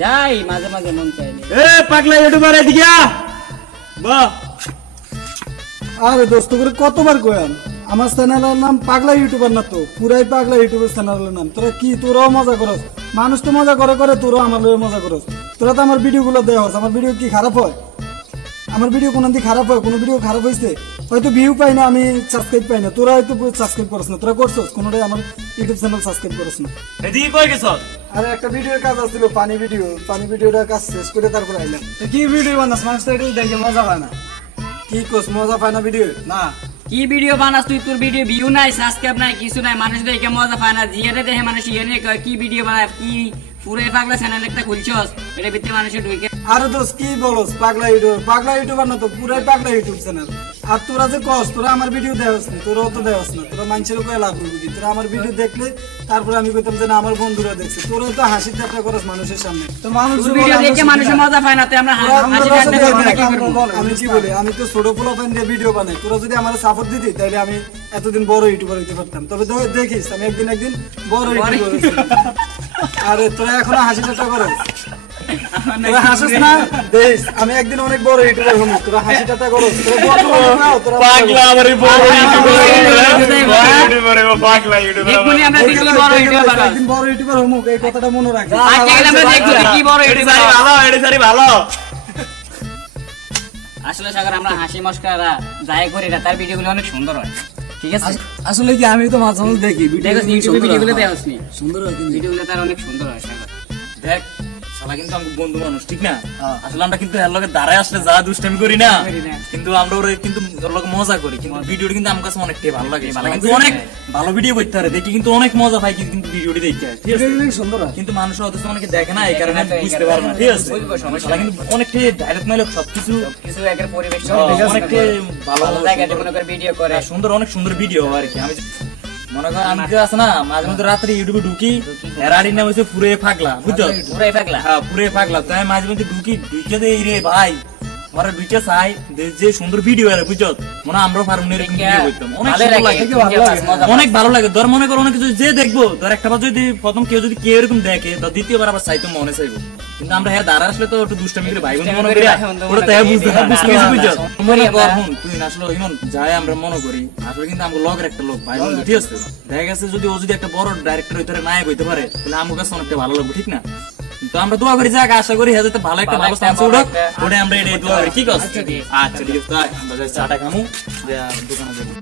যাই মাঝে মাঝে মন চাইলে। এ পাগলা ইউটিউবার এদিকে আ বাহ। আরে দোস্ত করে কতবার কয়াম আমার চ্যানেলের নাম পাগলা ইউটিউবার না তো পুরাই পাগলা ইউটিউবের চ্যানেলের নাম। তোরা কি তোরাও মজা করস? মানুষ তো মজা করে করে তোরাও আমার লগে মজা করস। তোরা তো আমার ভিডিও গুলো দেওয়া হস, আমার ভিডিও কি খারাপ হয়? আমার ভিডিও কোন দিন খারাপ হয়? কোনো ভিডিও খারাপ হয়েছে? হয়তো ভিউ পাই না, আমি সাবস্ক্রাইব পাই না, তোরা হয়তো সাবস্ক্রাইব করছ না। তোরা করছস কোনোটাই আমার ইউটিউব চ্যানেল সাবস্ক্রাইব করছ না। এদিকে কই গেছস? আরে একটা ভিডিওর কাজ আসছিল, পানি ভিডিওটার কাজ শেষ করে তারপর আইলাম। কি ভিডিও বানাস? মানুষ তো এটাই দেখে মজা পায় না। কি কোস মজা পায় না ভিডিও? না কি ভিডিও বানাস তুই? তোর ভিডিও ভিউ নাই, সাবস্ক্রাইব নাই, কিছু নাই, মানুষ দেখে মজা পায় না। জিয়ারে দেখে মানুষ ইয়ে কয় কি ভিডিও বানায়, কি পুরো পাগলা চ্যানেল একটা খুলছস, এটা ভিতরে মানুষের ঢুকে। আরে দোস্ত কি বলস? পাগলা ইউটিউবার না তো পুরাই পাগলা ইউটিউব চ্যানেল। আর তোরা যে কস তোরা আমার ভিডিও দেওয়াস না, তোরাও তো দেওয়াস না। তোরা মানুষের কয়ে লাভ করবি কি? তোরা আমার ভিডিও দেখলে তারপরে আমি কইতাম যে না আমার বন্ধুরা দেখছে। তোরা তো হাসি ঠাট্টা করস মানুষের সামনে, তো মানুষ ভিডিও দেখে মানুষের মজা পায় না, তাই আমরা হাসি ঠাট্টা করব না, কি করব? আমি কি বলি, আমি তো ছোট পোলা ফ্যান দিয়ে ভিডিও বানাই। তোরা যদি আমার সাপোর্ট দিতি তাহলে আমি এতদিন বড় ইউটিউবার হইতে পারতাম। তবে দেখিস আমি একদিন বড় ইউটিউবার হইছি। আরে তোরা এখনো হাসি ঠাট্টা করস? তোরা হাসিস না? দেখিস আমি একদিন অনেক বড় ইউটিউবার হবো। তোরা হাসি ঠাট্টা করস? পাগলা আমারই বড় ইউটিউবার পাগলা ইউটিউবার দেখুনি আমরা দেখি বড় ইউটিউবার বানাই, একদিন বড় ইউটিউবার হবো, এই কথাটা মনে রাখিস। আজকে আমরা দেখি কি বড় ইউটিউবার ভালো, এটা সারি ভালো। আসলে সাগর আমরা হাসি মস্করা যাই করি না, তার ভিডিওগুলো অনেক সুন্দর হয়। ঠিক আছে, আসলে কি আমি তো মাঝে মাঝে দেখি দেখো ইউটিউবে ভিডিওগুলো দেওয়াস নি, সুন্দর হয় কিন্তু ভিডিওগুলো তার অনেক সুন্দর হয় সাগর। দেখ শালা কিন্তু আমাকে বন্ধু মানুষ ঠিক না? আসলে আমরা কিন্তু এর লগে দাঁড়ায় আসলে যা দুষ্টামি করি না, কিন্তু আমরা ওরে কিন্তু ওর লগে মজা করি। কিন্তু ভিডিওটি কিন্তু আমার কাছে অনেকটাই ভালো লাগে। শালা কিন্তু অনেক ভালো ভিডিও করতে পারে, দেখি কিন্তু অনেক মজা পাই কিন্তু ভিডিওটি দেখতে। ঠিক আছে, সুন্দর হয় কিন্তু মানুষ অথচ অনেকে দেখে না, এই কারণে বুঝতে পারে না। ঠিক আছে, শালা কিন্তু অনেকটাই ডাইরেক্ট মাইলে সবকিছু কিছু একের পরিবেশ অনেকটাই ভালো জায়গায় মনে করে ভিডিও করে, সুন্দর, অনেক সুন্দর ভিডিও আর কি। আমি মনে করেন আমি যে আছে না মাঝে মধ্যে রাত্রে ইউটিউবে ঢুকি, এরাড়ি নাম হচ্ছে পুরে পাগলা, বুঝছো? পুরাই পাগলা। হ্যাঁ পুরে পাগলা। তাই মাঝে মধ্যে ঢুকি দেই রে ভাই ওরা ঢুকে চাই যে সুন্দর ভিডিও এর, বুঝছো? মনে আমরা ফার্মে এরকম ভিডিও করতাম, অনেক সুন্দর লাগে, অনেক ভালো লাগে। ধর মনে করো অনেক কিছু যে দেখবো, ধর একটা বার যদি প্রথম কেউ যদি কেউ এরকম দেখে, ধর দ্বিতীয়বার আবার চাইতো মনে চাইবো। কিন্তু আমরা হ্যাঁ দাঁড়া আসলে তো একটু দুষ্টামি করে ভাই বোন মনে করি, ওটা তো বুঝতে বুঝছো? মনে কর তুই আসলে ইমন যাই আমরা মনে করি আসলে কিন্তু আমাকে লগের একটা লোক ভাই বোন, ঠিক আছে? দেখা গেছে যদি ও যদি একটা বড় ডাইরেক্টর হইতে নায়ক হইতে পারে, তাহলে আমার কাছে অনেকটা ভালো লাগবে, ঠিক না? তো আমরা দোয়া করি, যাক আশা করি হ্যাঁ যাতে ভালো একটা ভালো চান্স উঠুক, ওটা আমরা এটাই দোয়া করি। ঠিক আছে, আচ্ছা ঠিক আছে, আমরা যাই চাটা খামু, দোকানে যাবো।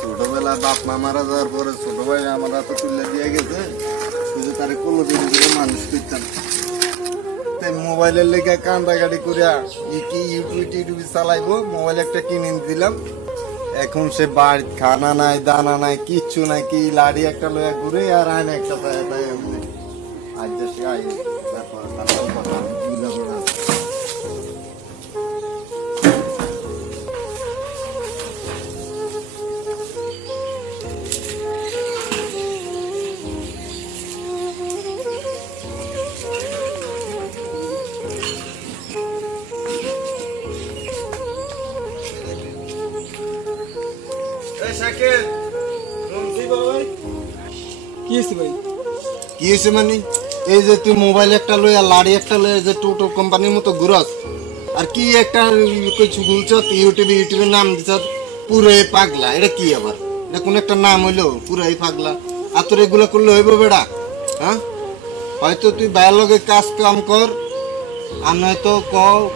ছোটবেলায় বাপ মা মারা যাওয়ার পরে ছোট ভাই আমার হাতে তুলে দিয়ে গেছে, শুধু তারে কোলো দিদি করে মানুষ করতাম। তাই মোবাইলের লেগে কান্দাকাটি করিয়া কি ইউটিউব চালাইবো, মোবাইল একটা কিনে দিলাম। এখন সে বাড়ি খানা নাই, দানা নাই, কিচ্ছু নাই, কি লাড়ি একটা লয়া ঘুরে আর আইন একটা আজ সে আই তারপর কথা বুঝলাম না। কি হয়েছে ভাই? কি হয়েছে মানে এই যে তুই মোবাইল একটা লইয়া লাড়ি একটা লইয়া যে টোটো কোম্পানির মতো ঘুরস, আর কি একটা কিছু বলছ ইউটিউবের নাম দিছ পুরে পাগলা। এটা কি আবার? এটা কোন একটা নাম হইলো পুরাই পাগলা? আর তোর এগুলো করলে হইব বেড়া? হ্যাঁ, হয়তো তুই বাইরের লগে কাজ কাম কর, আর নয়তো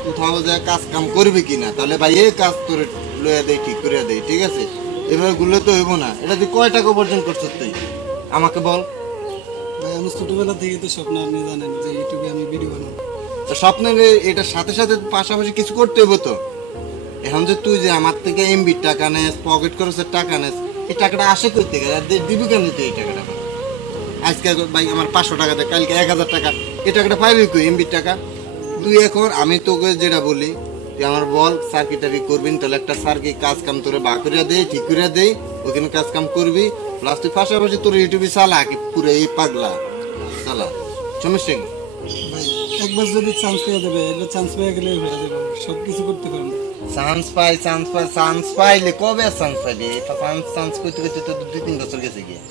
কোথাও যায় কাজ কাম করবি কিনা, তাহলে ভাই এই কাজ তোর লইয়া দেয়, ঠিক করে দেয়। ঠিক আছে, এভাবে গুলো তো হইব না। এটা তুই কয় টাকা উপার্জন করছিস তুই আমাকে বল? ভাই আমি ছোটবেলা থেকে তো স্বপ্ন, আপনি জানেন যে ইউটিউবে আমি ভিডিও বানাবো। স্বপ্নের এটার সাথে সাথে পাশাপাশি কিছু করতে হবে তো। এখন যে তুই যে আমার থেকে এমবির টাকা নেস, পকেট খরচের টাকা নেস, এই টাকাটা আসে করতে গেলে দিবি কেন তুই এই টাকাটা? আজকে ভাই আমার 500 টাকা দেয়, কালকে 1000 টাকা, এই টাকাটা পাইবি কই এমবির টাকা? তুই এখন আমি তোকে যেটা বলি, তুই আমার বল সার্কিট টার্কি করবি, তাহলে একটা সার্কিট কাজ কাম তোরে বা করিয়া দেয়, ঠিক করিয়া দেয়, ওখানে কাজ কাম করবি, প্লাস তুই পাশাপাশি তোর ইউটিউবে চালা কি পুরো এই পাগলা চালা, সমস্যা কি? ভাই একবার যদি চান্স পেয়ে যাবে, একবার চান্স পেয়ে গেলেই হয়ে যাবে, সব কিছু করতে পারবে। চান্স পাইলে কবে চান্স পাইলি? এটা চান্স করতে করতে তো 2-3 বছর গেছে গিয়ে।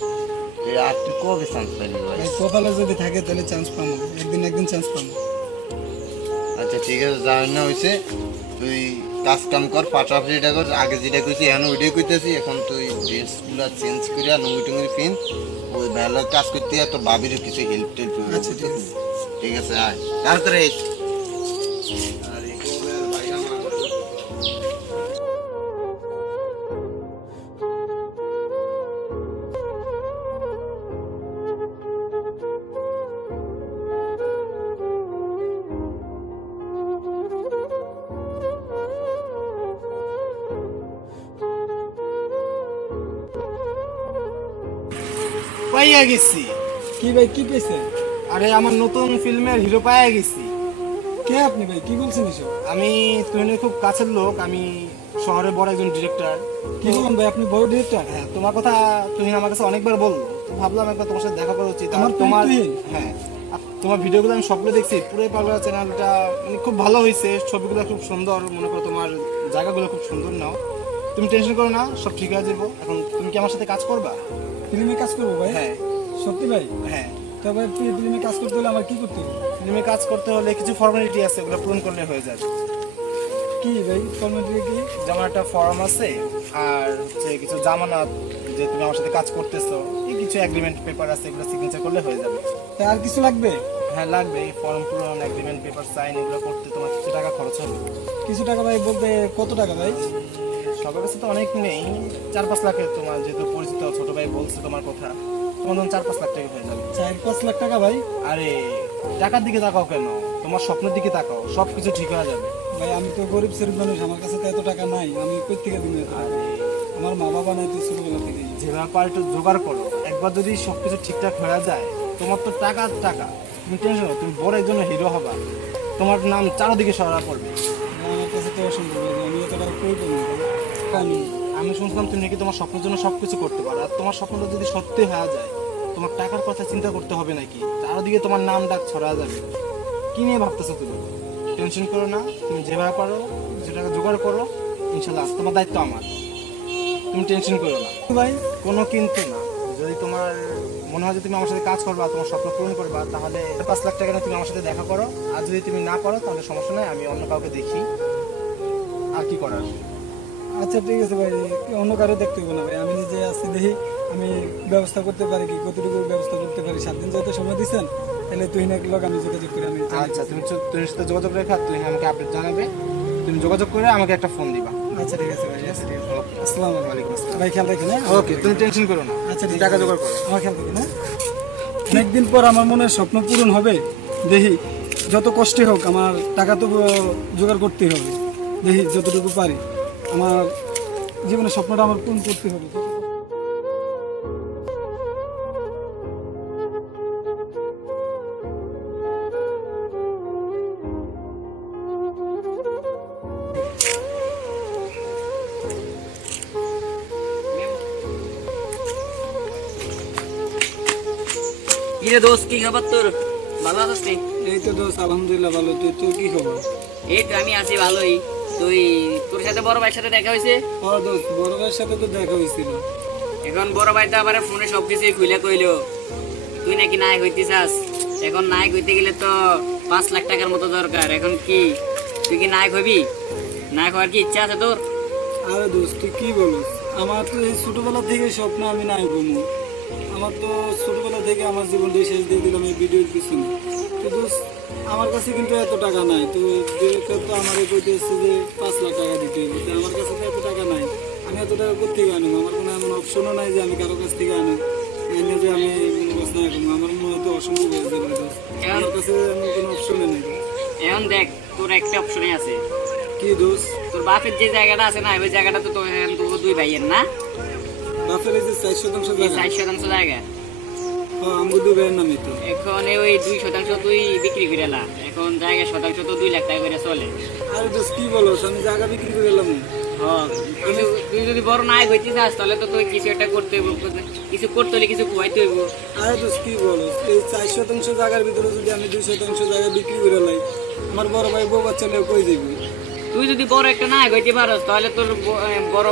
আর তুই কবে চান্স পাইলি ভাই? ভাই কপালে যদি থাকে তাহলে চান্স পাবো, একদিন চান্স পাবো। আচ্ছা ঠিক আছে, যা না হয়েছে তুই কাজ কাম কর, পাটাপাটিটা কর। আগে যেটা কইছি এখন ওইটাই কইতেছি। এখন তুই ড্রেসগুলো চেঞ্জ করে লুঙ্গি টুঙ্গি পিন, ওই ভালো কাজ করতে তোর ভাবিরও কিছু হেল্প টেল্প করবে। আচ্ছা, ঠিক আছে। ঠিক আছে, আয় তাড়াতাড়ি আয়। আরে কবে আর ভাই আমার পাইয়া গেছি। কি ভাই, কি পেয়েছে? আরে আমার নতুন ফিল্মের হিরো পাইয়া গেছি। কে আপনি ভাই, কি বলছেন এসব? আমি তুহিনের খুব কাছের লোক, আমি শহরে বড় একজন ডিরেক্টর। কি বলেন ভাই, আপনি বড় ডিরেক্টর? হ্যাঁ, তোমার কথা তুহিন আমার কাছে অনেকবার বললো, তো ভাবলাম একবার তোমার সাথে দেখা করা উচিত। আমার তোমার তুহিন? হ্যাঁ, আর তোমার ভিডিওগুলো আমি সবগুলো দেখছি। পুরোই পাগলা চ্যানেলটা মানে খুব ভালো হয়েছে, ছবিগুলো খুব সুন্দর, মনে করো তোমার জায়গাগুলো খুব সুন্দর। নাও, তুমি টেনশন করো না, সব ঠিক হয়ে যাবো। এখন তুমি কি আমার সাথে কাজ করবা? ফিল্মে কাজ করবো ভাই? হ্যাঁ সত্যি ভাই? হ্যাঁ। তবে ফিল্মে কাজ করতে হলে আমার কি করতে হবে? ফিল্মে কাজ করতে হলে কিছু ফর্মালিটি আছে, ওগুলো পূরণ করলে হয়ে যাবে। কি ভাই ফর্মালিটি কি? যেমন একটা ফর্ম আছে, আর হচ্ছে কিছু জামানত, যে তুমি আমার সাথে কাজ করতেছো, এই কিছু এগ্রিমেন্ট পেপার আছে, এগুলো সিগনেচার করলে হয়ে যাবে। তা আর কিছু লাগবে? হ্যাঁ লাগবে, এই ফর্ম পূরণ, এগ্রিমেন্ট পেপার সাইন, এগুলো করতে তোমার কিছু টাকা খরচ হবে। কিছু টাকা ভাই বলতে কত টাকা ভাই? সবার কাছে তো অনেক নেই, 4-5 লাখের, তোমার যেহেতু পরিচিত ছোট ভাই বলছে তোমার কথা, তোমার ধরুন 4-5 লাখ টাকা হয়ে যাবে। 4-5 লাখ টাকা ভাই? আরে টাকার দিকে তাকাও কেন, তোমার স্বপ্নের দিকে তাকাও, সব কিছু ঠিক হয়ে যাবে। ভাই আমি তো গরিব শরীফ মানুষ, আমার কাছে তো এত টাকা নাই, আমি কই থেকে দিব এত টাকা? আমার মা বাবা নাই তো ছোটবেলা থেকে। যে ব্যাপার একটু জোগাড় করো, একবার যদি সবকিছু ঠিকঠাক হয়ে যায়, তোমার তো টাকা, তুমি টেনশন করো, তুমি বড় একজন হিরো হবা, তোমার নাম চারদিকে সরা পড়বে। আমার কাছে তো অসম্ভব, আমি এত টাকা কই পাবো? আমি শুনছিলাম তুমি নাকি তোমার স্বপ্নের জন্য সবকিছু করতে পারো, আর তোমার স্বপ্নটা যদি সত্যি হয়ে যায়, তোমার টাকার কথা চিন্তা করতে হবে নাকি, চারদিকে তোমার নাম ডাক ছড়া যাবে। কি নিয়ে ভাবতেছো তুমি? টেনশন করো না, তুমি যেভাবে পারো যে টাকা জোগাড় করো, ইনশাল্লাহ তোমার দায়িত্ব আমার, তুমি টেনশন করো না ভাই কোনো কিন্তু না। যদি তোমার মনে হয় যে তুমি আমার সাথে কাজ করবা, তোমার স্বপ্ন পূরণ করবা, তাহলে 5 লাখ টাকা নিয়ে তুমি আমার সাথে দেখা করো। আর যদি তুমি না করো তাহলে সমস্যা নাই, আমি অন্য কাউকে দেখি, আর কি করার। আচ্ছা ঠিক আছে ভাই, অন্য কারো দেখতে হবে না ভাই, আমি নিজে আসছি দেখি আমি ব্যবস্থা করতে পারি কি, কতটুকু ব্যবস্থা করতে পারি। 7 দিন যত সময় দিচ্ছেন, তাহলে তুই না লোক আমি যোগাযোগ করে আমি আচ্ছা, তুমি তোর সাথে যোগাযোগ রেখা, তুমি আমাকে আপডেট জানাবে, তুমি যোগাযোগ করে আমাকে একটা ফোন দিবা। আচ্ছা ঠিক আছে ভাই, আচ্ছা ঠিক আছে। আসসালামু আলাইকুম। আসসালাম। ভাই খেয়াল রাখেন। হ্যাঁ ওকে, তুমি টেনশন করো না, আচ্ছা তুমি ঠিক টাকা আছে। জোগাড় করো। আমার খেয়াল রাখেন। হ্যাঁ অনেকদিন পর আমার মনের স্বপ্ন পূরণ হবে, দেখি যত কষ্টই হোক আমার টাকা তো জোগাড় করতেই হবে, দেখি যতটুকু পারি আমার জীবনের স্বপ্নটা আমার পূরণ করতে হবে। কিরে দোস্ত, কি খবর তোর? ভালো আছিস নি? এই তো দোস্ত আলহামদুলিল্লাহ ভালো, তোর কি খবর? এই তো আমি আছি ভালোই। তোর সাথে বড় ভাইয়ের সাথে দেখা হয়েছে? ও দোস্ত বড় ভাইয়ের সাথে তো দেখা হয়েছিল। এখন বড় ভাই তো আবার ফোনে সবকিছুই খুলে কইলো তুই নাকি নায়ক হইতে চাস। এখন নায়ক হইতে গেলে তো 5 লাখ টাকার মতো দরকার। এখন কি তুই কি নায়ক হবি? নায়ক হওয়ার কি ইচ্ছা আছে তোর? আরে দোস্ত তুই কি বলিস, আমার তো এই ছোটবেলা থেকে স্বপ্ন আমি নাই ঘুমু। আমার তো ছোটবেলা থেকে আমার জীবনটা শেষ দিয়ে দিলাম এই ভিডিওর পিছনে। তো দোস্ত আমার কাছে কিন্তু এত টাকা নাই, তো ডিরেক্টর তো আমার কইতে এসছে যে 5 লাখ টাকা দিতে হবে, তো আমার কাছে তো এত টাকা নাই, আমি এত টাকা কোথেকে আনবো? আমার কোনো এমন অপশনও নাই যে আমি কারো কাছ থেকে আনো এনে যে আমি বস না করবো, আমার মনে হয় তো অসম্ভব হয়ে যাবে দোস্ত, আমার কাছে এমন কোনো অপশনই নেই। এখন দেখ, তোর একটা অপশনে আছে। কি দোস্ত? তোর বাপের যে জায়গাটা আছে না, ওই জায়গাটা তো তোর 2 ভাইয়ের না? বাপের এই যে 4% এই জায়গা, 60% জায়গা আমি 2 ভাইয়ের নামই তো। এখন ওই 2% তুই বিক্রি করে লা। এখন জায়গা শতাংশ তো 2 লাখ টাকা করে চলে। আরে দোস্ত কি বলো, আমি জায়গা বিক্রি করে গেলাম। হ্যাঁ, তুই যদি বড় নায়ক হইতে চাস তাহলে তো তুই কিছু একটা করতে হইব, কিছু করতে হলে কিছু খুয়াইতে হইব। আরে দোস্ত কি বলো, এই 4% জায়গার ভিতরে যদি আমি 2% জায়গা বিক্রি করে লাই, আমার বড় ভাই বউ বাচ্চা নিয়ে কই দিবি? তুই যদি বড় একটা নায়ক হইতে পারস তাহলে তোর বড়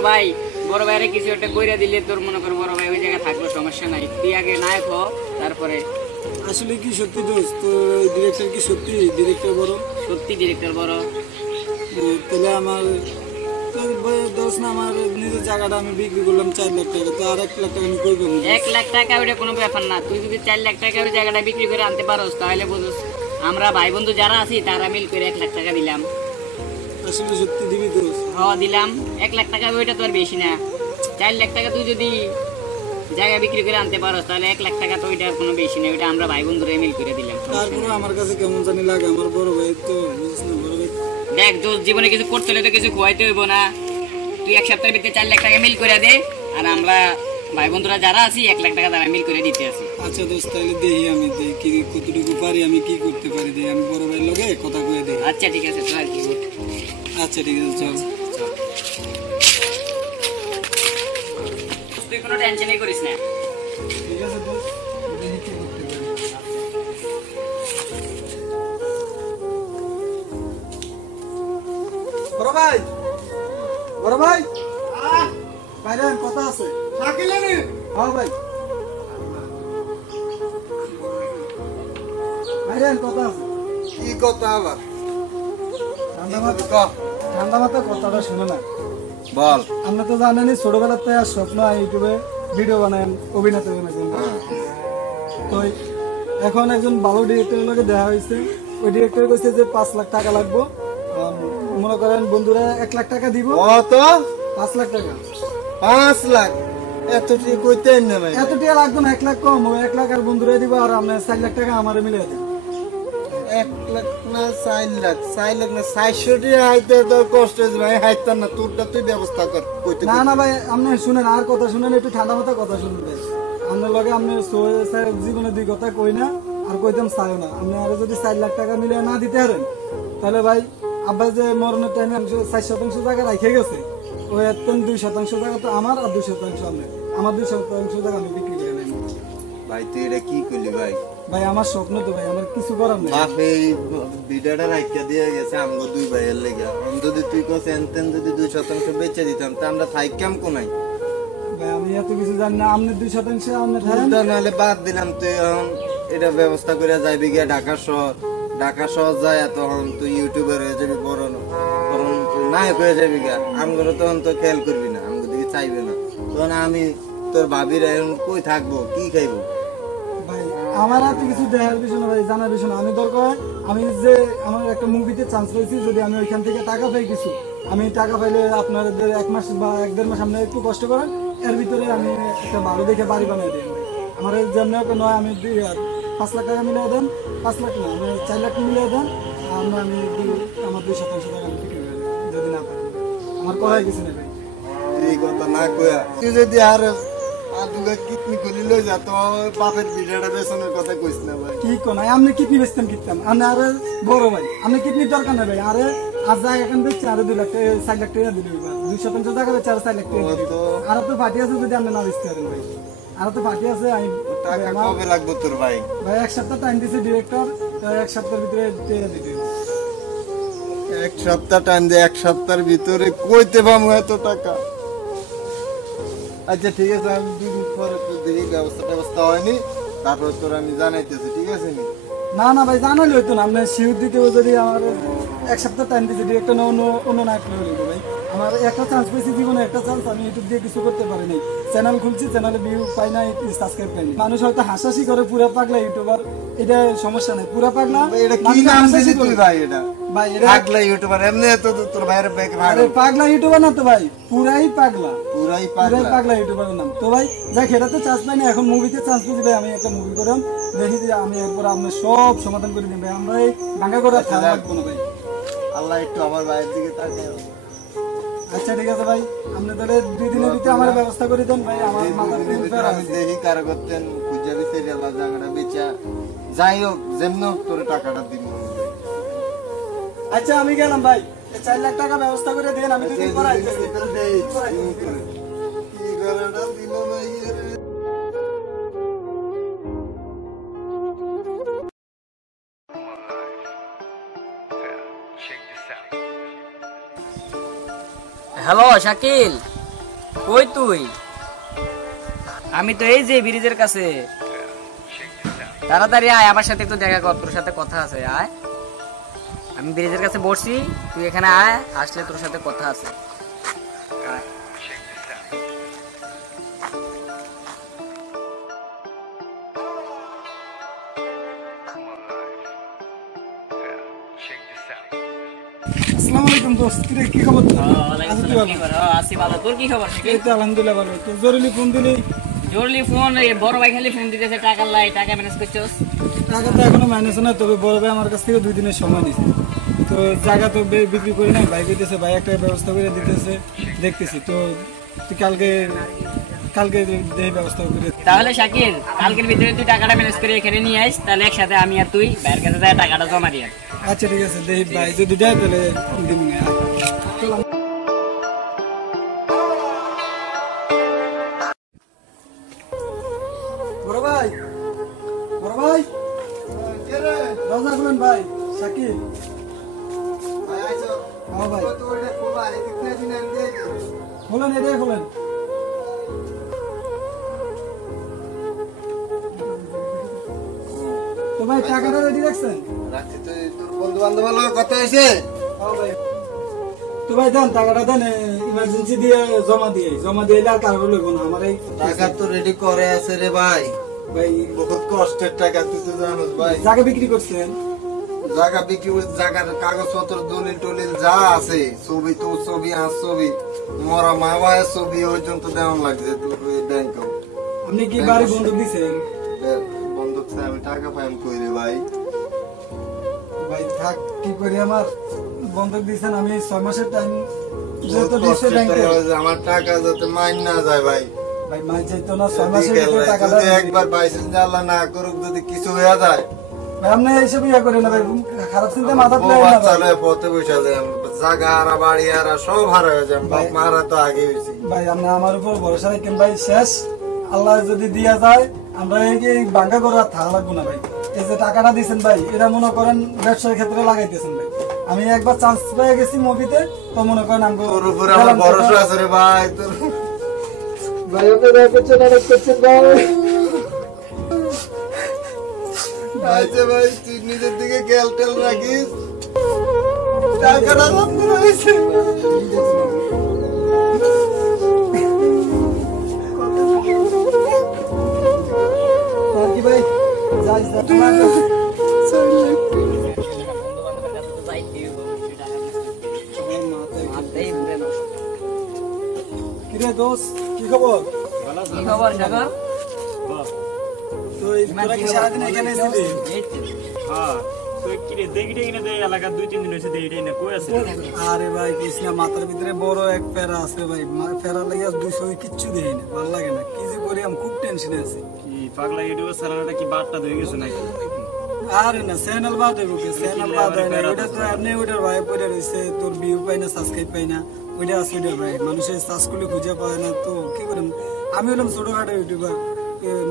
ভাইরে কিছু একটা কইরা দিলে তোর মনে কর বড় ভাই ওই জায়গায় থাকলো, সমস্যা নাই। তুই আগে নায়ক হ, তারপরে। আসলে কি সত্যি দোস্ত, তোর ডিরেক্টর কি সত্যি ডিরেক্টর বড়? সত্যি ডিরেক্টর বড়। তাহলে আমার তোর দোষ না, আমার নিজের জায়গাটা আমি বিক্রি করলাম 4 লাখ টাকা, তো আর 1 লাখ টাকা আমি কই পাবো? 1 লাখ টাকা ওটা কোনো ব্যাপার না। তুই যদি 4 লাখ টাকা ওই জায়গাটা বিক্রি করে আনতে পারস তাহলে বুঝস আমরা ভাই বন্ধু যারা আছি তারা মিল করে 1 লাখ টাকা দিলাম। আসলে সত্যি দিবি দোস্ত? দিলাম। 1 লাখ টাকা ওইটা তো আর বেশি না। 4 লাখ টাকা তুই যদি জায়গা বিক্রি করে আনতে পারো তাহলে 1 লাখ টাকা তো ওইটা আর কোনো বেশি না, ওইটা আমরা ভাই বন্ধুরা মিল করে দিলাম। তারপরে আমার কাছে কেমন জানি লাগে, আমার বড় ভাই তো বুঝিস না, বড় ভাই দেখ দোস্ত, জীবনে কিছু করতে হলে তো কিছু খুয়াইতে হইব না। তুই 1 সপ্তাহের ভিতরে 4 লাখ টাকা মিল করে দে, আর আমরা ভাই বন্ধুরা যারা আছি 1 লাখ টাকা তারা মিল করে দিতে আছি। আচ্ছা দোস্ত, তাহলে দেখি আমি কি কতটুকু পারি, আমি কি করতে পারি, দেখি আমি বড় ভাইয়ের লগে কথা কয়ে দেখি। আচ্ছা ঠিক আছে, চল কি করতে। আচ্ছা ঠিক আছে, চল। তুই কোনো টেনশনই করিস না। ঠিক আছে দোস্ত, দেখি কি করতে পারি। বড় ভাই, বড় ভাই, বাইরে আয়, কথা আছে। হ্যাঁ ভাই, বাইরে আয়, কথা আছে। কি কথা আবার? ঠান্ডা মাথায় কথাটা শুনে না। বল। আপনি তো জানেনই ছোটবেলাতে আর স্বপ্ন ইউটিউবে ভিডিও বানান, অভিনেতা বানাচ্ছেন। তো এখন একজন ভালো ডিরেক্টরের লগে দেখা হয়েছে, ওই ডিরেক্টর কইছে যে 5 লাখ টাকা লাগবে। মনে করেন বন্ধুরা 1 লাখ টাকা দিব, কত? 5 লাখ টাকা। 5 লাখ? এত ঠিক কইতে না ভাই। এত টাকা লাগবে না, 1 লাখ কম, ওই 1 লাখ আর বন্ধুরা দিব, আর আপনি 4 লাখ টাকা আমারে মিলে দেন। 1 লাখ না 4 লাখ? 4 লাখ না 400 টাকা হাইতে তো কষ্ট হয়েছে ভাই, হাইতে না, তোরটা তুই ব্যবস্থা কর। কইতে না না ভাই, আপনি শুনেন, আর কথা শুনেন, একটু ঠান্ডা মাথায় কথা শুনুন ভাই। আপনার লগে আপনি জীবনে 2 কথা কই না, আর কইতাম চাইও না। আপনি আরো যদি 4 লাখ টাকা মিলে না দিতে পারেন তাহলে ভাই, আব্বা যে মরণের টাইমে 4% জায়গা রাখে গেছে, ওই 2% জায়গা তো আমার, আর 2% আপনার। আমার 2% জায়গা আমি বিক্রি করে নেব। ভাই তুই এটা কি করলি ভাই? ভাই আমার স্বপ্ন তো ভাই, আমার কিছু করার নেই। বাপ এই ভিডিওটা রাখিয়া দিয়ে গেছে আমগো 2 ভাইয়ের লেগে। যদি তুই কস এনতেন যদি 2% বেচে দিতাম তা আমরা থাইকাম কোনাই। ভাই আমি এত কিছু জানি না, আপনি 2% আপনি ধরেন। তুই নাহলে বাদ দিলাম, তুই এখন এটা ব্যবস্থা করে যাইবি গিয়া ঢাকা শহর। ঢাকা শহর যায় তখন তুই ইউটিউবার হয়ে যাবি বড়, তখন তুই নায়ক হয়ে যাবি গা। আমগো তখন তো খেয়াল করবি না, আমগো দিকে চাইবে না। তখন আমি তোর ভাবির এখন কই থাকবো, কি খাইবো? ভাই আমার হাতে কিছু দেখার বিষয় না ভাই, জানার বিষয় না। আমি দরকার, আমি যে আমার একটা মুভিতে চান্স পেয়েছি, যদি আমি ওইখান থেকে টাকা পাই কিছু, আমি টাকা পাইলে আপনাদের 1 মাস বা 1-1.5 মাস আপনি একটু কষ্ট করেন, এর ভিতরে আমি একটা ভালো দেখে বাড়ি বানিয়ে দিই। আমার যেমন নয়, আমি 5 লাখ টাকা মিলিয়ে দেন, 5 লাখ না, আমি 4 লাখ মিলিয়ে দেন, আমি আমার 2% টাকা আমি বিক্রি করে দেব, যদি না পারেন। আমার করাই কিছু নেই ভাই। এই কথা না কয়া তুই যদি আর দুগা কিডনি খুলি লই যা, তো বাপের ভিডিওটা বেসনের কথা কইস না ভাই। কি কোন আপনি কিডনি বেচতেন কিনতাম, আপনি আরে বড় ভাই, আপনি কিডনির দরকার নেই ভাই। আরে আর জায়গা এখান বেচছে, আরো 2 লাখ টাকা 4 লাখ টাকা দিলে 2% জায়গা বেচে আর 4 লাখ টাকা দিলে। আর তো ফাটি আছে, যদি আপনি না বেচতে পারেন ভাই, আর তো ফাটি আছে। আমি টাকা কবে লাগবে তোর ভাই? ভাই 1 সপ্তাহ টাইম দিছে ডিরেক্টর, 1 সপ্তাহের ভিতরে টাকা দিতে। 1 সপ্তাহ টাইম দে, 1 সপ্তাহের ভিতরে কইতে পামু এত টাকা? আচ্ছা ঠিক আছে, আমি 2 দিন পরে তো দেখি ব্যবস্থা হয়নি, তারপর তোর আমি জানাইতেছি, ঠিক আছে নি? না না ভাই, জানালে হইতো না, আপনি শিওর দিতে যদি আমার 1 সপ্তাহ টাইম দিছে ডিরেক্টর, না অন্য নায়ক হইলো ভাই। আমার একটা চান্স পেয়েছি জীবনে, একটা চান্স, আমি ইউটিউব দিয়ে কিছু করতে পারি নাই। চ্যানেল খুলছি, চ্যানেলে ভিউ পাই না, সাবস্ক্রাইব পাই না। মানুষ হয়তো হাসাহাসি করে, পুরা পাগলা ইউটিউবার, এটা সমস্যা নাই, পুরা পাগলা। এটা কি নাম দিলি তুই ভাই? এটা ভাই এটা পাগলা ইউটিউবার, এমনি তো তোর ভাইয়ের ব্যাগ আরে পাগলা ইউটিউবার না তো ভাই, পুরাই পাগলা, পুরাই পুরাই পাগলা। পাগলা ইউটিউবারের নাম। তো ভাই যাক, এটাতে চান্স পাই না, এখন মুভিতে চান্স পেয়েছি ভাই। আমি একটা মুভি করাম, দেখি যে আমি এরপর আপনার সব সমাধান করে দিন ভাই। আমরা এই ভাঙ্গা করে থাকা লাগবো না ভাই। আল্লাহ একটু আমার ভাইয়ের দিকে তাকায়। আচ্ছা ঠিক আছে ভাই, আপনি তাহলে 2 দিনের ভিতরে আমার ব্যবস্থা করে দেন ভাই। আমার মাথার দিনের ভিতরে আমি দেখি কারো করতেন খুঁজে দিতে গেলা জায়গাটা বেচা, যাই হোক যেমন হোক তোর টাকাটা দিব। আচ্ছা আমি গেলাম ভাই। এই 4 লাখ টাকা ব্যবস্থা করে দেন, আমি দুদিন পর আইতেছি। কি গলাটা দিল ভাই রে। হ্যালো শাকিল, কই তুই? আমি তো এই যে ব্রিজের কাছে। তাড়াতাড়ি আয়, আমার সাথে একটু দেখা কর, তোর সাথে কথা আছে। আয়, আমি ব্রিজের কাছে বসছি, তুই এখানে আয়, আসলে তোর সাথে কথা আছে। আয়। আসসালামু আলাইকুম দোস্ত, কিরে কি খবর তোর? আছি তো ভালো। আছি ভালো, তোর কি খবর শাকিল? এই তো আলহামদুলিল্লাহ ভালো। তো জরুরি ফোন দিলি? জরুরি ফোন, বড় ভাই খালি ফোন দিতেছে, টাকা লাই, টাকা ম্যানেজ করছস? টাকা তো এখনো ম্যানেজ না, তবে বড় ভাই আমার কাছ থেকে 2 দিনের সময় নিছে। তো জায়গা তো বিক্রি করি না, ভাই কইতেছে ভাই একটা ব্যবস্থা করে দিতেছে, দেখতেছি। তো তুই কালকে দেই ব্যবস্থা করে। তাহলে শাকিল, কালকের ভিতরে তুই টাকাটা ম্যানেজ করে এখানে নিয়ে আইস, তাহলে একসাথে আমি আর তুই ভাইয়ের কাছে যাই টাকাটা জমা দিয়ে। আচ্ছা ঠিক আছে, দেই ভাই যদি দেয় তাহলে দিবি না। চল। বড় ভাই, বড় ভাই, কে রে? দরজা খুলেন ভাই। শাকিল। ভাই আইছো? হ্যাঁ ভাই, তো ওটা খোলা, এদিক থেকে দিন আন দিয়ে দে। খুলেন, এটাই খুলেন। তো ভাই টাকাটা রেডি রাখছেন? রাখছি। তো তোর বন্ধু বান্ধবের লগে কথা হয়েছে? হ্যাঁ ভাই। তো ভাই দেন টাকাটা, দেন ইমার্জেন্সি দিয়ে জমা দিয়ে আর তারপর লইব না আমার এই টাকা তো রেডি করে আছে রে ভাই। ভাই বহুত কষ্টের টাকা, তুই তো জানোস ভাই। জায়গা বিক্রি করছেন? জায়গা বিক্রি করে জায়গার কাগজপত্র দলিল টলিল যা আছে, ছবি তো ছবি, আর ছবি মরা মা ভাইয়ের ছবি পর্যন্ত দেওয়ান লাগছে তোর ব্যাংক। আপনি কি বাড়ি বন্ধক দিছেন? বন্ধক চাই, আমি টাকা পাইম কই রে ভাই? ভাই থাক, কি করি, আমার বন্ধক দিছেন, আমি 6 মাসের টাইম বহুত যেহেতু দিচ্ছে কষ্টের ব্যাংকে। টাকা হয়েছে, আমার টাকা যাতে মাইন না যায় ভাই। ভাই মাই চাইতো না 6 মাসের ভিতরে টাকাটা যদি দিবি। একবার বাইসেন্স আল্লাহ না করুক, যদি কিছু হয়ে যায় ভাই আপনি এইসব ইয়া করেন না ভাই, খারাপ চিন্তা মাথা প্লাই না বাচ্চা ভাই। লয়ে পথে বসে যায়, জায়গা হারা বাড়ি হারা সব হারা হয়ে যায়। বাপ মারা তো আগে হয়েছে। ভাই আপনি আমার উপর ভরসা রাখেন ভাই, শেষ আল্লাহ যদি দিয়া যায় আমরা এই বাঙ্গা করে আর থাকা লাগবো না ভাই। এই যে টাকাটা দিচ্ছেন ভাই, এটা মনে করেন ব্যবসার ক্ষেত্রে লাগাইতেছেন ভাই। আমি একবার চান্স পেয়ে গেছি মুভিতে, তো মনে করেন আমি তোর উপরে আমার ভরসা আছে রে ভাই। তোর ভাই ওকে দয়া করছেন, অনেক করছেন ভাই। আচ্ছা ভাই, তুই নিজের দিকে খেয়াল টেল রাখিস। টাকাটা বন্ধ হয়েছে। আর কি ভাই, যাই যাই তোমার কিরে দোস্ত, কি খবর? কি খবর সাগর? তুই তোরা কি সারাদিন এখানে ছিলি? আরে ভাই কৃষ্ণা, মাথার ভিতরে বড় এক প্যারা আছে ভাই, প্যারা লাগে 200 কিচ্ছু দেই না, ভালো লাগে না, কি যে করি, আমি খুব টেনশনে আছি। আরে না, চ্যানেল বাদ হইব কি? চ্যানেল বাদ হয় না, ওটা তো আপনি ওটার ভাই পড়ে রইছে, তোর ভিউ পাই না, সাবস্ক্রাইব পাই না, ওইটা আছে ওইটার ভাই, মানুষের সার্চ করলে খুঁজে পায় না, তো কি করেন? আমি হলাম ছোটখাটো ইউটিউবার,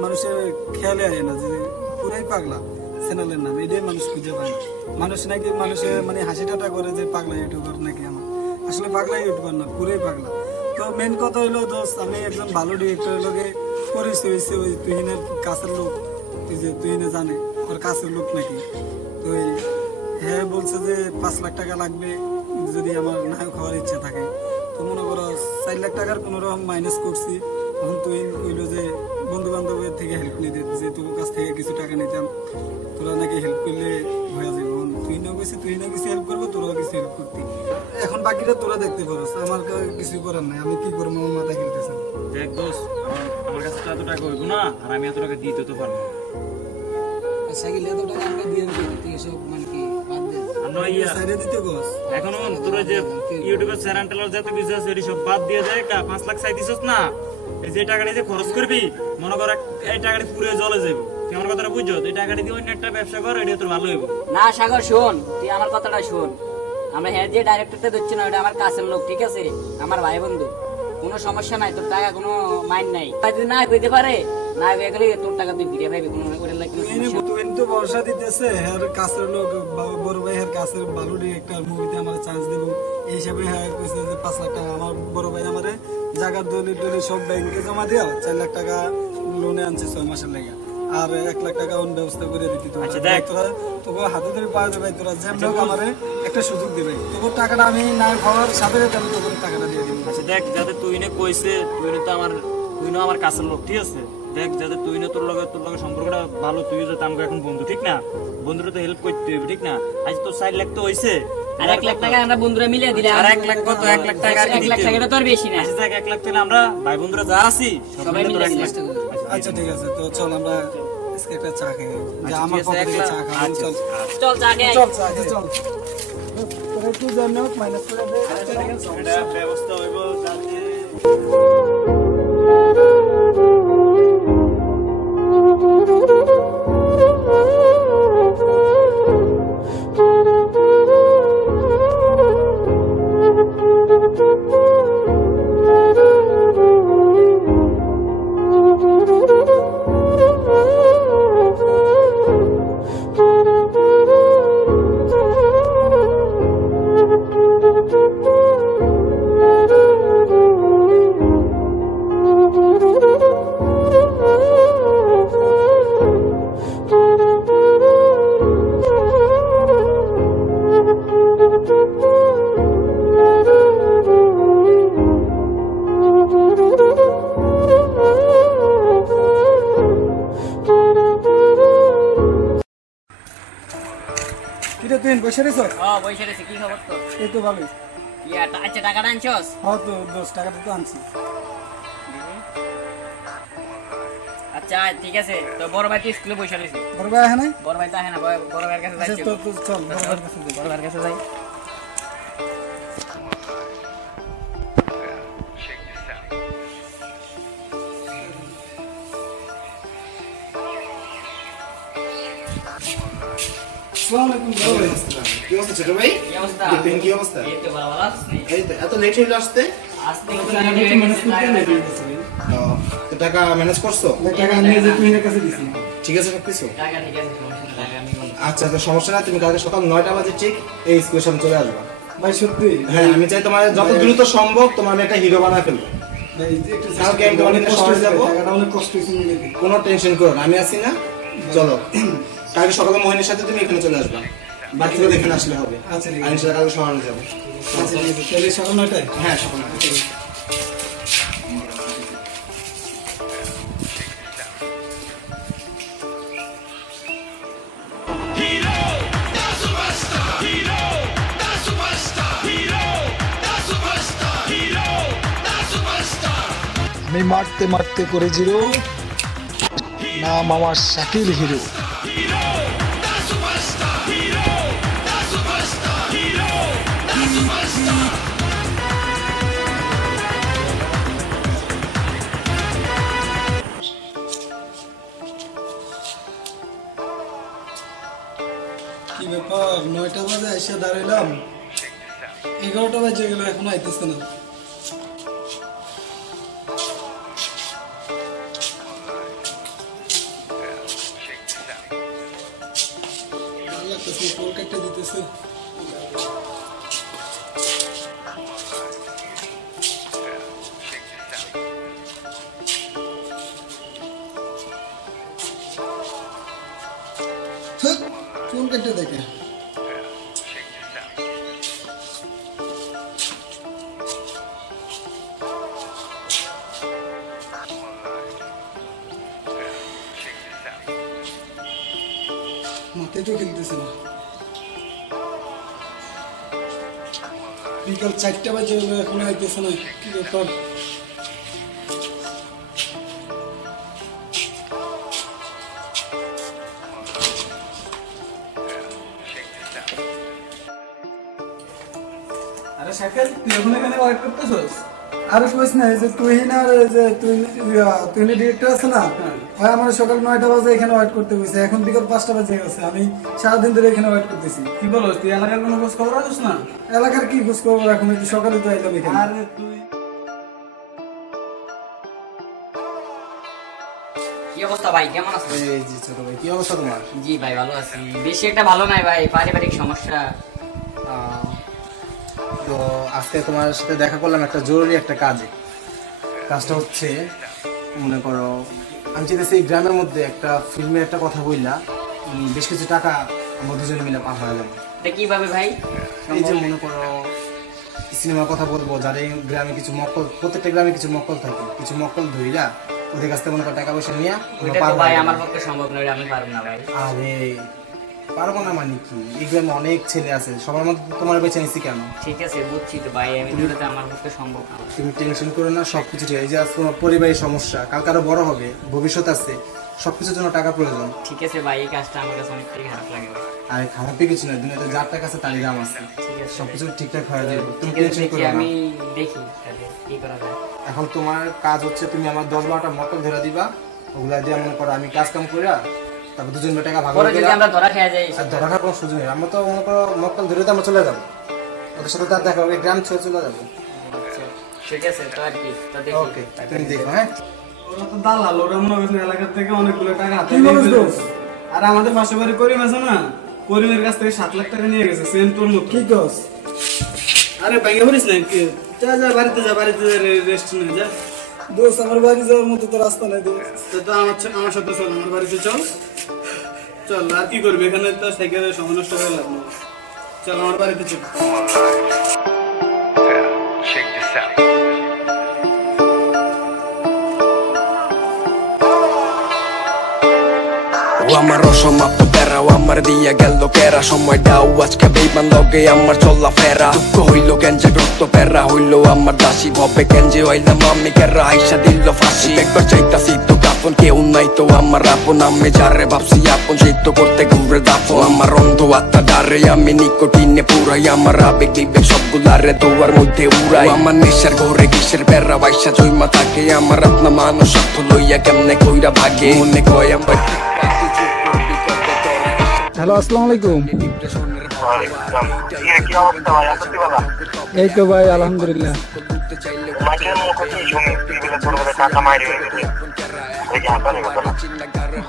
মানুষের খেয়ালে আয় না যে পুরাই পাগলা চ্যানেলের নাম, এটাই মানুষ খুঁজে পায় না। মানুষ নাকি মানুষের মানে হাসি ঠাট্টা করে যে পাগলা ইউটিউবার নাকি আমার, আসলে পাগলা ইউটিউবার না, পুরাই পাগলা। তো মেন কথা হইলো দোস্ত, আমি একজন ভালো ডিরেক্টরের লোকে পরিচয় হয়েছে, ওই তুহিনের কাছের লোক, তুই যে তুহিনে জানে ওর কাছের লোক নাকি। তো হ্যাঁ বলছে যে 5 লাখ টাকা লাগবে যদি আমার নায়ক হওয়ার ইচ্ছা থাকে। তো মনে করো 4 লাখ টাকার কোনো রকম মাইনাস করছি। তখন তুই কইলো যে বন্ধু বান্ধবের থেকে হেল্প নিতে, যে তোর কাছ থেকে কিছু টাকা নিতাম, তোরা নাকি হেল্প করলে হয়ে যাবে। তুই না গেছি, তুই না কিছু হেল্প করবো, তোরাও কিছু হেল্প করতি। এখন বাকিটা তোরা দেখতে পারোস, আমার কিছু করার নাই, আমি কি করবো, আমার মাথা খেলতেছে। দেখ দোস্ত, আমার কাছে তো এত টাকা হইব না, আর আমি এত টাকা দিতে তো পারবো না। সাইকেল এত টাকা আমরা দিয়ে তুই এসব মানে কি বাদ দে, আর নয় ইয়া, সাইডে দিতে বস। এখনো তোর ওই যে ইউটিউবের চ্যানেল টেলার যত কিছু আছে এটি সব বাদ দিয়ে যায়, 5 লাখ চাই দিছস না, এই যে টাকাটা যে খরচ করবি, মনে কর এই টাকাটা পুরো জলে যাবো। তুই আমার কথাটা বুঝছো? এই টাকাটা দিয়ে অন্য একটা ব্যবসা কর, এটা তোর ভালো হইব। না সাগর শোন, তুই আমার কথাটা শোন। আমরা হ্যাঁ যে ডাইরেক্টরটা দিচ্ছি না ওটা আমার কাছের লোক, ঠিক আছে, আমার ভাই বন্ধু, কোনো সমস্যা নাই, তোর টাকা কোনো মাইন্ড নাই। আর যদি না কইতে পারে, না হয়ে গেলে তোর টাকা তুই ফিরে পাইবি, কোনো করে লাগবে তুই তো ভরসা দিতেছে হ্যাঁ কাছের লোক বড় ভাই হ্যাঁ কাছের ভালো ডিরেক্টর মুভিতে আমার চান্স দেব এই হিসাবে হ্যাঁ কইছে যে 5 লাখ টাকা আমার বড় ভাই আমারে জায়গার দলিল টলিল সব ব্যাংকে জমা দিয়া 4 লাখ টাকা লোনে আনছে 6 মাসের লাগে আর 1 লাখ টাকা ওন ব্যবস্থা করে দিতি তোরা। আচ্ছা, দেখ। তোরা তোকে হাতে ধরে পাওয়া যাবে তোরা যেমন হোক আমারে একটা সুযোগ দিবে, তোর টাকাটা আমি না খাওয়ার সাথে সাথে আমি তোর টাকাটা দিয়ে দিব। আচ্ছা দেখ, যাতে তুই নে কইছে, তুই না আমার কাছের লোক, ঠিক আছে, দেখ যাতে তুই না তোর লগে সম্পর্কটা ভালো, তুই যাতে আমাকে এখন বন্ধু, ঠিক না, বন্ধুরা তো হেল্প করতে হবে, ঠিক না। আজ তোর 4 লাখ তো হইছে, আর 1 লাখ টাকা আমরা বন্ধুরা মিলে দিলে আর 1 লাখ কত, 1 লাখ টাকা আর কি 1 লাখ দিতে হবে? টাকাটা তো আর বেশি না, আচ্ছা দেখ, 1 লাখ তাহলে আমরা ভাই বন্ধুরা যা আছি সবাই মিলে তোর মিলে 1 লাখ। চেষ্টা করবো। আচ্ছা ঠিক আছে, তো চল আমরা আজকে একটা চা খাই, যে আচ্ছা, আমার ঠিক আছে, পক্ষ 1 থেকে লাখ। চা খাই। আচ্ছা, চল আচ্ছা। চল চা খেয়ে আই। চল চা খেয়ে চল তোরা একটু জানো মাইনাস করে দে। এটা ব্যবস্থা হইব যাতে কিরে তুই বসে রেছ? বইসা রয়েছে, কি খবর তো? এই তো ভালোই। আচ্ছা টাকাটা আনছস? হ্যাঁ তো 10 টাকাটা তো আনছি। আচ্ছা ঠিক আছে, তো বড় ভাই তো স্কুলে বইসা রয়েছে। বড় ভাই হ্যাঁ না? বড় ভাই তো আহে না, বড় ভাইয়ের কাছে আচ্ছা যাইছে। তো চল বড় ভাইয়ের কাছে যাই। বড় ভাইয়ের কাছে যাই। আসসালামু আলাইকুম বড় ভাই। কি অবস্থা ছোট ভাই? কি অবস্থা? কি অবস্থা? এই তো ভালো আছিস নি? এই তো এত লেট হইলো আসতে? আসতে টাকাটা তো ম্যানেজ করতে লেট হয়ে গেছে ভাই। তো টাকা ম্যানেজ করছো? টাকা নিয়ে যে তুই কাছে দিছি। ঠিক আছে সবকিছু? টাকা ঠিক আছে, সমস্যা নাই, টাকা আমি বলবো। আচ্ছা তো সমস্যা না, তুমি কালকে সকাল 9টা বাজে ঠিক এই স্কুলের সামনে চলে আসবা। ভাই সত্যি হ্যাঁ আমি চাই তোমার যত দ্রুত সম্ভব তোমার আমি একটা হিরো বানায় ফেলবো। ভাই একটু কালকে আমি তোমার নিতে শহরে যাবো। টাকাটা অনেক কষ্ট হয়েছে মিলে দিই। কোনো টেনশন করো না, আমি আছি না। চলো কালকে সকালে মোহিনীর সাথে তুমি এখানে চলে আসবা, বাকিগুলো দেখে আসলে হবে। আচ্ছা, ঠিক আছে। আমি সেটা কালকে শহরে যাবো। আচ্ছা ঠিক আছে, তাহলে সকাল 9টায়? হ্যাঁ সকালে। আমি মারতে মারতে করে জিরো, নাম আমার শাকিল হিরো। কি ব্যাপার 9টা বাজে এসে দাঁড়াইলাম, 11টা বাজে গেল এখনো আইতেছে না। ভালো লাগতেছে, কল কাটতে দিতেছে। থুক, ফোন কেটে দেখে মাথায় তো খেলতেছে না। বিকাল 4টা বাজে হলো এখনো আইতেছে না, কি ব্যাপার? আরে শাকিল তুই এখন এখানে ওয়েট করতেছস? আরে কইস না, এই যে তুহিন আর এই যে তুহিনের ডিরেক্টর আছে না, ভাই আমার সকাল 9টা বাজে এখানে ওয়েট করতে হয়েছে, এখন বিকেল 5টা বাজে গেছে, আমি সারাদিন ধরে এখানে ওয়েট করতেছি। কি বলো, তুই এলাকার কোনো খোঁজ খবর রাখিস না? এলাকার কি খোঁজ খবর রাখুন, এই তো সকালে তো এলাম এখানে। আরে তুই কি অবস্থা ভাই, কেমন আছেন? এই জি ছোট ভাই, কি অবস্থা তোমার? জি ভাই ভালো আছি, বেশি একটা ভালো নাই ভাই, পারিবারিক সমস্যা। তো আজকে তোমার সাথে দেখা করলাম একটা জরুরি একটা কাজে। কাজটা হচ্ছে, মনে করো আমি চাইতেছি এই গ্রামের মধ্যে একটা ফিল্মের একটা কথা বললা, বেশ কিছু টাকা আমরা দুজনে মিলে পার হয়ে যাবো। এটা কিভাবে ভাই? এই যে মনে করো সিনেমার কথা বলবো, যারা এই গ্রামে কিছু মক্কল, প্রত্যেকটা গ্রামে কিছু মক্কল থাকে, কিছু মক্কল ধইরা ওদের কাছ থেকে মনে করো টাকা পয়সা নিয়ে ওইটা তো ভাই আমার পক্ষে সম্ভব নয়, আমি পারবো না ভাই। আরে পারবো না মানে কি, এই গ্রামে অনেক ছেলে আছে, সবার মধ্যে তোমার বেছে নিছি কেন? ঠিক আছে বুঝছি তো ভাই, আমি তো আমার পক্ষে সম্ভব না। তুমি টেনশন করো না, সবকিছু ঠিক আছে। এই যে আজ তোমার পরিবারের সমস্যা, কালকে আরো বড় হবে, ভবিষ্যৎ আছে, সবকিছুর জন্য টাকা প্রয়োজন। ঠিক আছে ভাই, এই কাজটা আমার কাছে অনেকটাই খারাপ লাগে ভাই। আর খারাপই কিছু নয়, দুনিয়াতে যার টাকা আছে তারই দাম আছে, ঠিক আছে সবকিছু ঠিকঠাক হয়ে যাবে, তুমি ঠিক আছে, টেনশন দেখি, করো না। আমি দেখি তাহলে কি করা যায়। এখন তোমার কাজ হচ্ছে, তুমি আমার 10-12টা মক্কল ধরে দিবা, ওগুলা দিয়ে মনে করো আমি কাজ কাম করিয়া তারপর দুজন মিলে টাকা ভাগ পরে করে যদি আমরা ধরা খেয়ে যাই, আর ধরা খাওয়ার কোনো সুযোগ নেই। আমরা তো মনে করো মক্কল ধরে তো আমরা চলে যাবো, ওদের সাথে তার দেখা হবে, গ্রাম ছেড়ে চলে যাবো। ঠিক আছে তো আর কি, তো দেখি। ওকে, তুমি দেখো। হ্যাঁ, ওরা তো দালাল, ওরা মনে করছে এলাকার থেকে অনেকগুলো টাকা হাতে কি নিয়ে বলিস ফেলেছে। দোস্ত? আর আমাদের পাশে বাড়ি করিম আছে না, করিমের কাছ থেকে 7 লাখ টাকা নিয়ে গেছে, সেম তোর মতো। কি কস? আরে ভাইয়া বলিস না, কি যা যা বাড়িতে যা, বাড়িতে যা, রেস্ট নে যা। দোস্ত আমার বাড়ি যাওয়ার মতো তো রাস্তা নাই দোস্ত। তো আমার সাথে চল, আমার বাড়িতে চল। চল, আর কি করবি এখানে, তো সাইকেলের সময় নষ্ট হয়ে লাভ নেই। চল আমার বাড়িতে চল। Check this out. ও আমার অসমাপ্ত প্যারা, ও আমার দিয়া গেল কেরা, সময়টাও আজকে বেইমান লগে আমার চলা ফেরা। দুঃখ হইল গেঞ্জে রক্ত প্যারা হইল আমার দাসী, ভবে গেঞ্জে হইলাম আমি কেরা, আইসা দিল ফাঁসি। একবার চাইতাছি তো কাপন, কেউ নাই তো আমার আপন, আমি যারে ভাবছি আপন সেই তো করতে ঘুরে দাফন। আমার অন্ধ আত্মা ডারে, আমি নিকোটিনে পুরাই, আমার আবেগ বিবেক সবগুলারে দোয়ার মধ্যে উড়াই। আমার নেশার ঘরে কিসের প্যারা, বাইসা জয়মা থাকে আমার আপনা মানুষ স্বার্থ লইয়া কেমনে কইরা ভাগে, মনে কয় আমার হ্যালো, আসসালামু আলাইকুম। এই তো ভাই আলহামদুলিল্লাহ।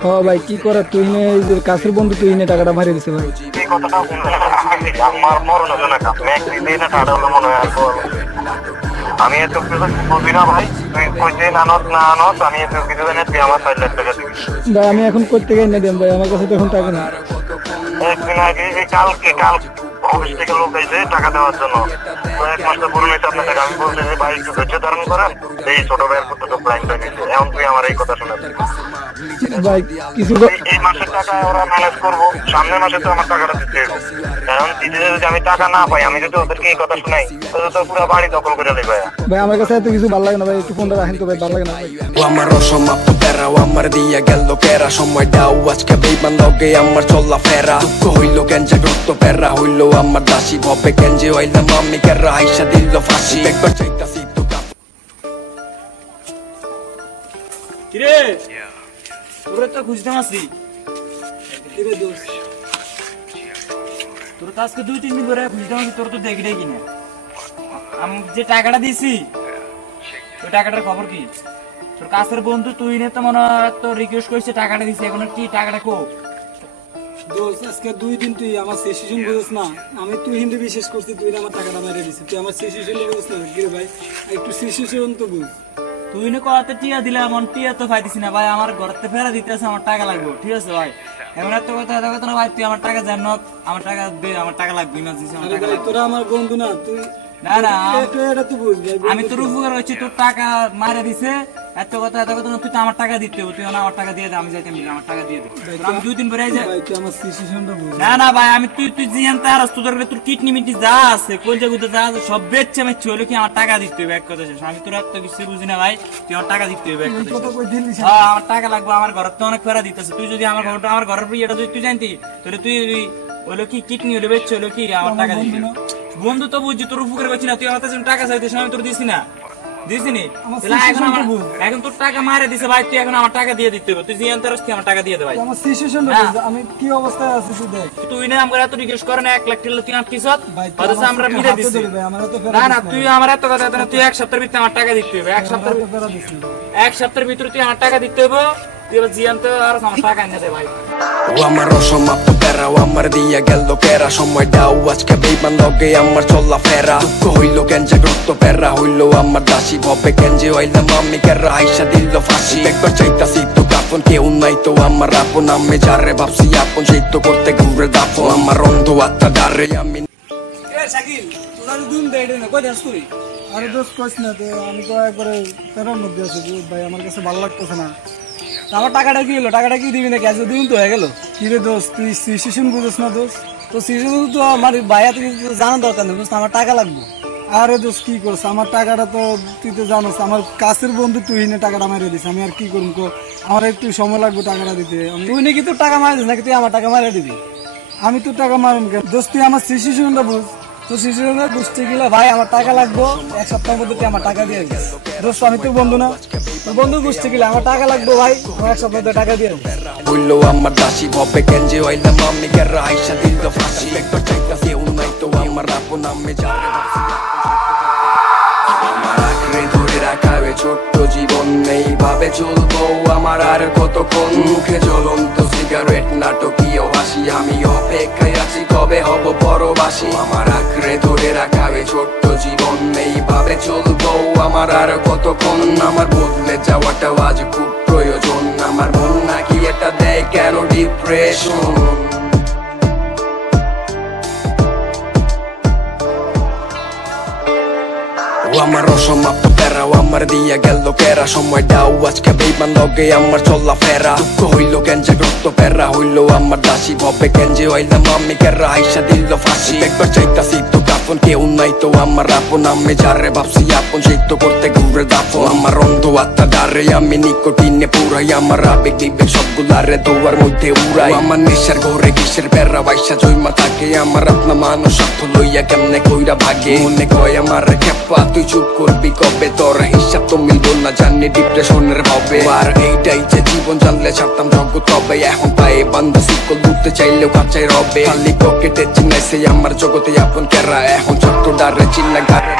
হ ভাই, কি করার, তুই কাছের বন্ধু তুই টাকাটা মারিয়ে দিছে ভাই। আমি এত কিছু বুঝি না ভাই, তুই কইতে আনত না আনত, আমি এত কিছু জানি, তুই আমার 5 লাখ টাকা দিবি ভাই। আমি এখন করতে গিয়ে না দেন ভাই, আমার কাছে তো এখন টাকা না। একদিন আগে কাল অফিস থেকে লোক এসে টাকা দেওয়ার জন্য, তো 1 মাস তো পুরো নিতে আপনার টাকা। আমি বলছি যে ভাই একটু ধৈর্য ধারণ করেন, এই ছোট ভাইয়ের পুত্র তো প্রাইম হয়ে গেছে, এখন তুই আমার এই কথা শোনাবি ভাই কিছু এই মাসের টাকা ওরা ম্যানেজ করবো, সামনের মাসে তো আমার টাকাটা দিতে হবে। এখন দিতে যদি আমি টাকা না পাই, আমি যদি ওদেরকে এই কথা শোনাই, তাহলে তো পুরো বাড়ি দখল করে নেবে। ভাই আমার কাছে এত কিছু ভালো লাগে না ভাই, একটু ফোনটা রাখেন তো ভাই, ভালো লাগে না ভাই। ও আমার অসমাপ্ত প্যারা, ও আমার দিয়া গেল কেরা, সময়টাও আজকে বেইমান লগে আমার চলা ফেরা। দুঃখ হইল গেঞ্জে রক্ত প্যারা হইল আমার দাসী, ভবে গেঞ্জে হইলাম আমি কেরা, আইসা দিল ফাঁসি। একবার চাইতাছি তো কিরে তোরে তো খুঁজতে আসছি, কিরে দোস্ত? তোর তো আজকে 2-3 দিন ধরে খুঁজতে আসছি, তোর তো দেখি দেখি না। আমি যে টাকাটা দিছি ওই টাকাটার খবর কি? তোর কাছের বন্ধু তুই নে তো মনে হয় তো রিকোয়েস্ট করছে টাকাটা দিছি, এখন কি টাকাটা কো? দোস্ত আজকে 2 দিন তুই আমার সিচুয়েশন বুঝছ না, আমি তুই হিন্দি বিশেষ করছি, তুই আমার টাকাটা মেরে দিছিস, তুই আমার সিচুয়েশন বুঝছ না। কিরে ভাই একটু সিচুয়েশন তো বুঝ। তুই নে কত টিয়া দিলাম, টিয়া তো পাইতিস না ভাই, আমার ঘরতে ফেরা দিতে আছে, আমার টাকা লাগবে, ঠিক আছে ভাই? এমন এত কথা না ভাই, তুই আমার টাকা জান, আমার টাকা দে, আমার টাকা লাগবে না, দিস আমার টাকা লাগবে। তোরা আমার বন্ধু না, তুই না না এটা তুই বুঝ ভাই। আমি তোর উপকার হচ্ছে, তোর টাকা মারে দিছে, এত কথা না, তুই তো আমার টাকা দিতে হবে, তুই না আমার টাকা দিয়ে দে, আমি যাইতে আমার টাকা দিয়ে দে। আমি 2 দিন পরে ভাই তুই আমার সিচুয়েশনটা বুঝ। না না ভাই, আমি তুই জিয়ান তার তোর কিডনি মিটি যা আছে, কলজা গুদা যা আছে সব বেচছে আমি হলো কি আমার টাকা দিতে হবে, এক কথা শেষ। আমি তোর এত কিছু বুঝি না ভাই, তুই আমার টাকা দিতে হবে, এক কথা কত শেষ। কই দিলি? হ্যাঁ আমার টাকা লাগবে, আমার ঘর তো অনেক ফেরা দিতেছে। তুই যদি আমার ঘরের ইয়েটা যদি তুই জানতি, তাহলে তুই হলো কি কিডনি হলো বেচছে, হলো কি আমার টাকা দিতে। বন্ধু তো বুঝছি, তোর উপকার করছি না, তুই আমার কাছে টাকা চাইতিস, আমি তোর দিছি না। দিছিনি আমার তাহলে এখন situation টা আমার বুঝ। এখন তোর টাকা মারে দিছে ভাই, তুই এখন আমার টাকা দিয়ে দিতে হবে, তুই জিয়ান তারস তুই আমার টাকা দিয়ে দে ভাই। আমার সিচুয়েশনটা হ্যাঁ। আমি কি অবস্থায় আছি তুই দেখ তুই না আমরা এত রিকোয়েস্ট করে না 1 লাখ টাকা তুই আমার কিসত ভাই তুই অথচ আমার আমরা থেকে মিলে হাতে দিছি। ধরে ভাই, আমার তো না না তুই আমার এত কথা না, তুই 1 সপ্তাহের ভিতরে আমার টাকা দিতে হবে, 1 সপ্তাহের ফেরা দিস না। 1 সপ্তাহের ভিতরে তুই আমার টাকা দিতে হবে, তুই এবার জিয়ান তো আর আমার টাকা এনে দে ভাই। ও আমার অসমাপ্ত প্যারা ও আমার দিয়া গেল কেরা সময় দাও আজকে বেইমান লগে আমার চলা ফেরা দুঃখ হইল কেন জাগ্রত প্যারা হইল আমার দাসী ভবে কেন যে হইলাম আমি কেরা আইসা দিল ফাঁসি একবার চাইতাছি তো কাপন কেউ নাই তো আমার আপন আমি যারে ভাবছি আপন সেই তো করতে ঘুরে দাফন আমার অন্ধ আত্মা ডারে আমি আরে দোস্ত কইস না তো, আমি তো একবারে ফেরার মধ্যে আছি বুঝ ভাই, আমার কাছে ভালো লাগতেছে না। আমার টাকাটা কি হলো? টাকাটা কি দিবি না? ক্যাশ দিবি তো হয়ে গেল। কি রে দোস্ত, তুই সিচুয়েশন বুঝিস না দোস্ত? তো সিজন তো আমার ভাইয়া থেকে জানার দরকার নেই, বুঝতে আমার টাকা লাগবে। আরে দোস্ত কি করছ, আমার টাকাটা তো তুই তো জানোস, আমার কাছের বন্ধু তুই না টাকাটা মারিয়ে দিস, আমি আর কি করুম কো, আমার একটু সময় লাগবে টাকাটা দিতে। তুই নাকি তোর টাকা মারিস নাকি তুই আমার টাকা মারিয়ে দিবি? আমি তো টাকা মারুম কেন দোস্ত, তুই আমার সিচুয়েশনটা বুঝ। তো সিজনে বুঝতে গেলে ভাই আমার টাকা লাগবে, 1 সপ্তাহের মধ্যে তুই আমার টাকা দিয়ে দিস। দোস্ত আমি তোর বন্ধু না? তোর বন্ধু বুঝতে গেলে আমার টাকা লাগবে ভাই, আমার 1 সপ্তাহে টাকা দিয়ে দিস। হইল আমার দাসী ভবে কেন যে হইলাম আমি কেরা আইসা দিল ফাঁসি একবার চাইতাছি কেউ নাই তো আমার আপন আমি যারে ভাবছি আমার আঁকড়ে ধরে রাখা ওই ছোট্ট জীবন এইভাবে চলবো আমার আর কতক্ষণ মুখে জ্বলন্ত সিগারেট নাটকীয় হাসি আমি অপেক্ষায় আছি কবে হব পরবাসী আমার আঁকড়ে ধরে রাখা ওই ছোট্ট জীবন এইভাবে চলবো আমার আর কতক্ষণ আমার বদলে যাওয়াটাও আজ খুব প্রয়োজন আমার মন নাকি এটা দেয় কেন ডিপ্রেশন ও আমার অসমাপ্ত প্যারা ও আমার দিয়া গেল কেরা সময় দাও আজকে বেইমান লগে আমার চলা ফেরা দুঃখ হইল কেন জাগ্রত প্যারা হইল আমার দাসী ভবে কেন যে হইলাম আমি কেরা আইসা দিল ফাঁসি একবার চাইতাছি তো কাপন কেউ নাই তো আমার আপন আমি যারে ভাবছি আপন সেই তো করতে ঘুরে দাফন আমার অন্ধ আত্মা ডারে আমি নিকোটিনে পুরাই আমার আবেগ বিবেক সবগুলারে দোয়ার মধ্যে উড়াই আমার নেশার ঘরে কিসের প্যারা বাইসা জয়মা থাকে আমার আপনা মানুষ স্বার্থ লইয়া কেমনে কইরা ভাগে মনে কয় আমার খেপা তুই চুপ করবি কবে তোর হিসাব তো মিলবো না জানি ডিপ্রেশনের ভাবে আর এইটাই যে জীবন জানলে ছাড়তাম জগৎ তবে এখন পায়ে বান্ধা শিকল দুধতে চাইলেও কাঁচাই রবে খালি পকেটে চিনাইছে আমার জগতে আপন কেরা এখন ছোট্ট ডারে চিন্না গারে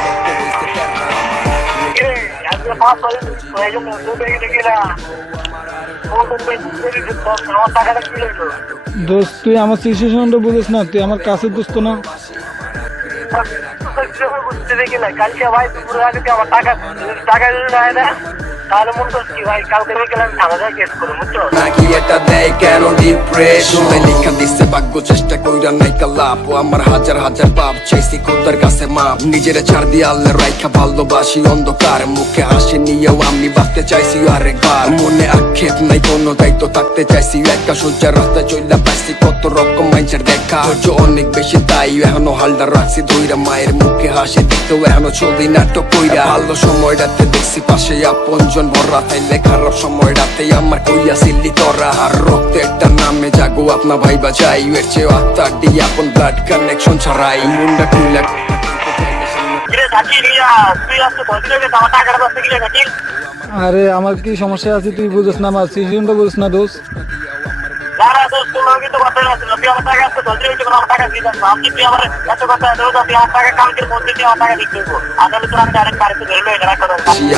দোস্ত তুই আমার সিচুয়েশনটা বুঝিস না, তুই আমার কাছের দোস্ত না? কালকে ভাই দুপুরের আগে তুই আমার টাকা যদি নেয় না তাহলে মন করছি ভাই কালকে গেলে আমি থানা যায় কেস করে বুঝছো নাকি এটা দেয় কেন ডিপ্রেশন লেখা দিচ্ছে ভাগ্য চেষ্টা কইরা নাই লাভ ও আমার হাজার হাজার পাপ চাইছি খোদার কাছে মাপ নিজের ছাড় দিয়ে আল্লাহ রাইখা ভালোবাসি অন্ধকার মুখে হাসি নিয়েও আমি বাঁচতে চাইছি আরেকবার মনে আক্ষেপ নাই কোনো দায়িত্ব থাকতে চাইছি একা সোজা রাস্তায় চইলা পাইছি কত রকম মানুষের দেখা ধৈর্য অনেক বেশি তাই এখনো হালটা রাখছি ধইরা মায়ের মুখে হাসি দেখতেও এখনো চলি নাটক কইরা ভালো সময়টাতে দেখছি পাশে আপন ভরা তাইলে খারাপ সময় রাতেই আমার কইয়া সিল্লি তোরা আর রক্তেরটা নামে জাগো আপনা ভাই বাজাই এর চেয়ে আত্মার দিয়ে আপন ব্লাড কানেকশন ছাড়াই মুন্ডা খুইলা আরে আমার কি সমস্যা আছে তুই বুঝিস না, আমার সিচুয়েশনটা বুঝিস না দোস্ত?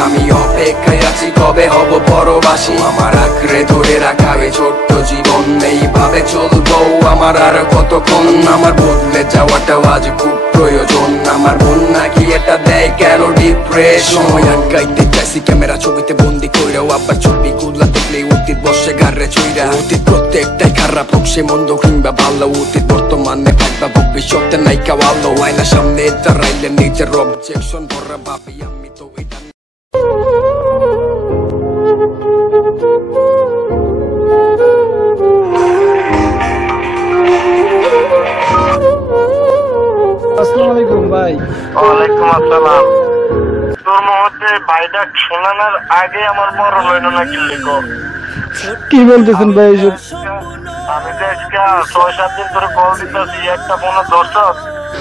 আমি অপেক্ষায় আছি কবে হব পরবাসী আমার আঁকড়ে ধরে রাখা ওই ছোট্ট জীবন এইভাবে চলবো আমার আর কতক্ষণ আমার বদলে যাওয়াটাও আজ খুব প্রয়োজন আমার মন নাকি এটা দেয় কেন ডিপ্রেশন গাইতে চাইছি ক্যামেরা ছবিতে বন্দি কইরাও আবার ছবি গুলা দেখলে অতীত বসে গারে চইরা অতীত প্রত্যেকটাই খারাপ হোক সে মন্দ কিংবা ভালো অতীত বর্তমানে ভাববা ভবিষ্যতে নাই কাওয়ালো আয়না সামনে দাঁড়াইলে নিজের অবজেকশন ভরা ভাবি আমি তো এটা আসসালামু আলাইকুম ভাই। ওয়ালাইকুম আসসালাম। তোর মধ্যে ভাইটা শোনানোর আগে আমার মরণ হইল না কি লিখো কি বলতেছেন ভাই এসব? আমি তো আজকে 6-7 দিন ধরে কল দিতেছি একটা ফোন ধরছ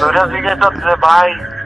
ধরে জিজ্ঞেস যে ভাই